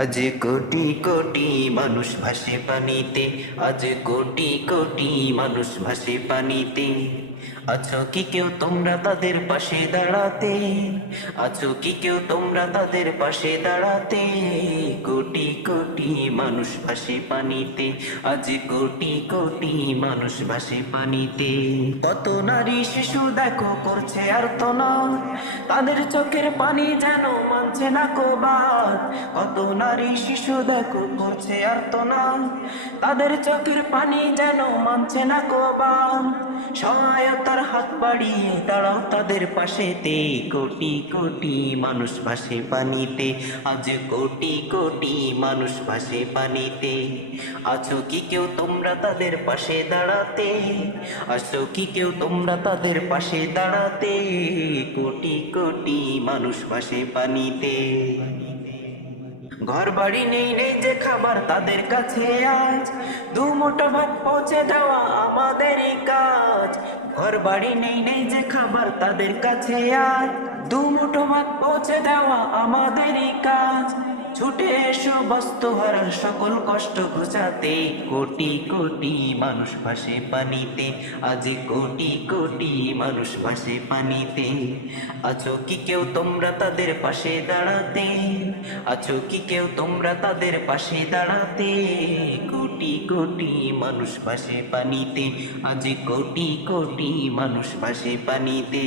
আজ কোটি কোটি মানুষ ভাসে পানিতে, আজ কোটি কোটি মানুষ ভাসে পানিতে। আছো কি কেউ তোমরা তাদের পাশে দাঁড়াতে? আছো কি কেউ তোমরা তাদের পাশে দাঁড়াতে? কোটি কোটি মানুষ ভাসে পানিতে, আজ কোটি কোটি মানুষ ভাসে পানিতে। কত নারী শিশু দেখো করছে আর্তনাদ, তাদের চোখের পানি যেন মানছে না কোবাদ। কত নারী শিশু দেখো করছে আর্তনাদ, তাদের চোখের পানি যেন মানছে না কোবাদ। সহায়তার হাত বাড়িয়ে দাঁড়াও তাদের পাশেতে, কোটি কোটি মানুষ ভাসে পানিতে, আজ কোটি কোটি মানুষ ভাসে পানিতে। আছো কি কেউ তোমরা তাদের পাশে দাঁড়াতে? আছো কি কেউ তোমরা তাদের পাশে দাঁড়াতে? কোটি কোটি মানুষ ভাসে পানিতে। ঘর বাড়ি নেই নেই যে খাবার তাদের কাছে আজ, দু মুঠো ভাত পৌঁছে দেওয়া আমাদেরই কাজ। ঘর বাড়ি নেই নেই যে খাবার তাদের কাছে আজ, দু মুঠো ভাত পৌঁছে দেওয়া আমাদেরই কাজ। ছুটে এসো বস্তুহারার সকল কষ্ট ঘুচাতে, কোটি কোটি মানুষ ভাসে পানিতে, আজ কোটি কোটি মানুষ ভাসে পানিতে। আছো কি কেউ তোমরা তাদের পাশে দাঁড়াতে? আছো কি কেউ তোমরা তাদের পাশে দাঁড়াতে? কোটি কোটি মানুষ ভাসে পানিতে, আজ কোটি কোটি মানুষ ভাসে পানিতে।